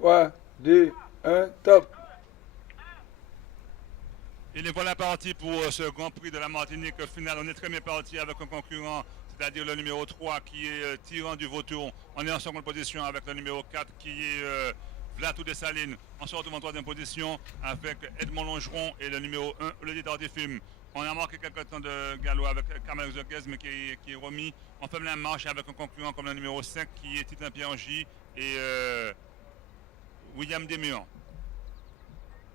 3, 2, 1, top. Et les voilà partis pour ce Grand Prix de la Martinique finale. On est très bien parti avec un concurrent, c'est-à-dire le numéro 3 qui est Tyran du Vautour. On est en seconde position avec le numéro 4 qui est Vlatou des Salines. On se retrouve en troisième position avec Edmond Longeron et le numéro 1, l'éditeur des films. On a marqué quelques temps de galop avec Kamel Zoguez, mais qui est remis. On fait la marche avec un concurrent comme le numéro 5 qui est Titan Pierre-J et William Desmurs.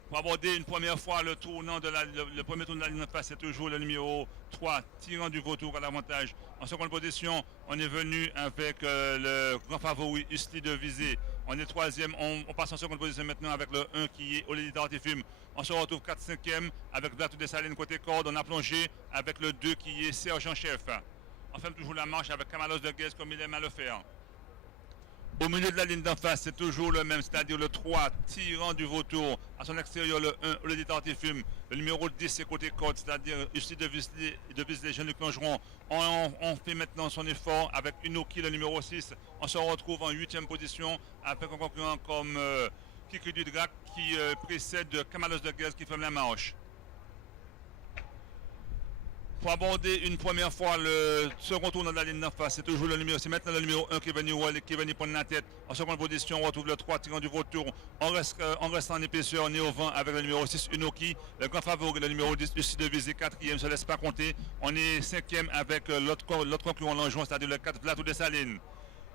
Pour aborder une première fois le premier tour de la ligne de face, c'est toujours le numéro 3, Tyran du Vautour à l'avantage. En seconde position, on est venu avec le grand favori, Usli de Visée. On est troisième, on passe en seconde position maintenant avec le 1 qui est Olivier Artifum. On se retrouve 4-5e avec Vlatou des Salines côté corde. On a plongé avec le 2 qui est Serge en chef. On fait toujours la marche avec Kamalos de Guez comme il aime à le faire. Au milieu de la ligne d'en face, c'est toujours le même, c'est-à-dire le 3, Tyran du Vautour. À son extérieur, le 1, Olivier Artifum. Le numéro 10, c'est côté corde, c'est-à-dire Usli de Visley, Jean-Luc Longeron. On fait maintenant son effort avec Unoki, le numéro 6. On se retrouve en 8e position avec un concurrent comme Kiki Dudrac qui précède Kamalos de Guez qui fait la marche. Pour aborder une première fois le second tour de la ligne d'en face, c'est toujours le numéro, c'est maintenant le numéro 1 qui est venu prendre la tête. En seconde position, on retrouve le 3 Tyran du Vautour. On reste en épaisseur, on est au vent avec le numéro 6 Unoki. Le grand favori, le numéro 10 Usli de Visée, 4e, ne se laisse pas compter. On est 5e avec l'autre concurrent Longeron, c'est-à-dire le 4 Vlatou des Salines.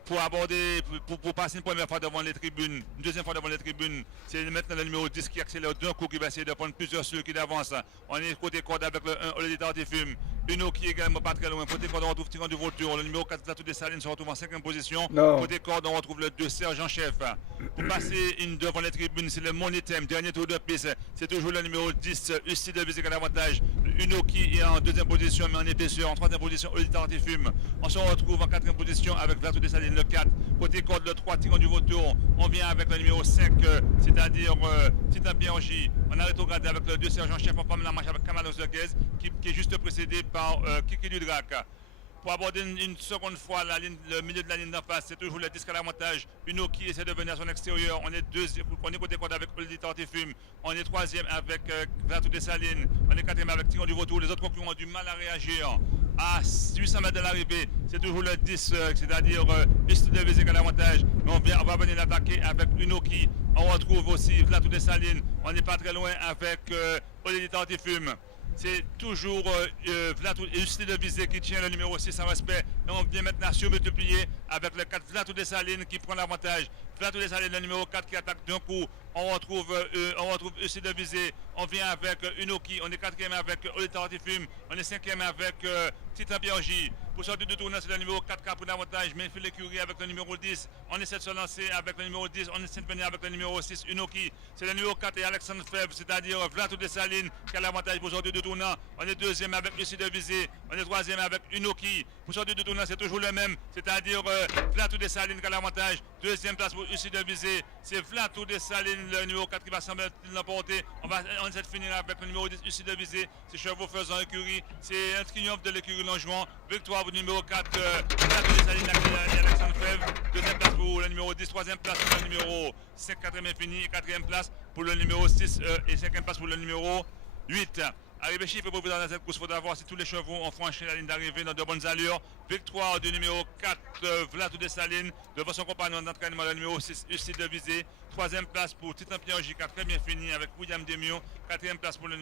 Pour aborder, pour passer une première fois devant les tribunes, une deuxième fois devant les tribunes, c'est maintenant le numéro 10 qui accélère d'un coup, qui va essayer de prendre plusieurs ceux qui d'avance. On est côté corde avec le 1, Olivier Artifum. Uno qui est également pas très loin. Côté corde, on retrouve Tyran du Vautour. Le numéro 4, Vlatou des Salines, se retrouve en 5e position. Non. Côté corde, on retrouve le 2, Serge en chef. Pour passer devant les tribunes, c'est le Monitem, dernier tour de piste. C'est toujours le numéro 10, Usli de Visée, qui a l'avantage. Uno qui est en 2e position, mais en épaisseur. En 3e position, Olivier Artifum. On se retrouve en 4e position avec Vlatou des Salines, le 4. Côté corde, le 3, Tyran du Vautour. On vient avec le numéro 5, c'est-à-dire Titan Pierre-J. On a rétrogradé avec le 2, Serge en chef. On forme la marche avec Kamalos de Guez, qui est juste précédé par Kiki Dudrac. Pour aborder une seconde fois le milieu de la ligne d'en face, c'est toujours le 10 à l'avantage. Uno qui essaie de venir à son extérieur. On est côté corde avec Olivier Artifum. On est 3e avec Vlatou des Salines. On est 4e avec Tyran du Vautour. Les autres concurrents ont du mal à réagir. À 800 mètres de l'arrivée, c'est toujours le 10, c'est-à-dire Usli de Visée qui a l'avantage. Mais on va venir l'attaquer avec Unoki. On retrouve aussi Vlatou des Salines. On n'est pas très loin avec Olivier Artifum. C'est toujours Usli de Visée qui tient le numéro 6 en respect. Et on vient maintenant surmultiplier avec le 4 Vlatou des Salines qui prend l'avantage. Vlatou des Salines, le numéro 4 qui attaque d'un coup. On retrouve Usli de Visée. On vient avec Unoki. On est 4e avec Olivier Artifum. On est 5e avec Titan Pierre-J. Pour sortir de tournoi, c'est le numéro 4 qui a pris l'avantage. Mais il fait l'écurie avec le numéro 10. On essaie de se lancer avec le numéro 10. On essaie de venir avec le numéro 6, Unoki. C'est le numéro 4 et Alexandre Fèvre, c'est-à-dire Vlatou des Salines qui a l'avantage pour sortir de tournoi. On est 2e avec Usli de Visée. On est 3e avec Unoki. Pour sortir de tournoi, c'est toujours le même, c'est-à-dire Vlatou des Salines qui a l'avantage. 2e place pour Usli de Visée. C'est Vlatou des Salines, le numéro 4 qui va sembler l'emporter. On essaie de finir avec le numéro 10, Usli de Visée. C'est chevaux faisant écurie. C'est un triomphe de l'écurie Longeron. Victoire pour le numéro 4, Vlatou des Salines et Alexandre Fèvre. 2e place pour le numéro 10, 3e place pour le numéro 5, 4e fini, et 4e place pour le numéro 6 et 5e place pour le numéro 8. Arrivé chiffre pour vous dans cette course, il faudra voir si tous les chevaux ont franchi la ligne d'arrivée dans de bonnes allures. Victoire du numéro 4, Vlatou des Salines, devant son compagnon d'entraînement, le numéro 6, Usli de Visée. 3e place pour Titan Pierre-J, qui a très bien fini avec William Desmurs. 4e place pour le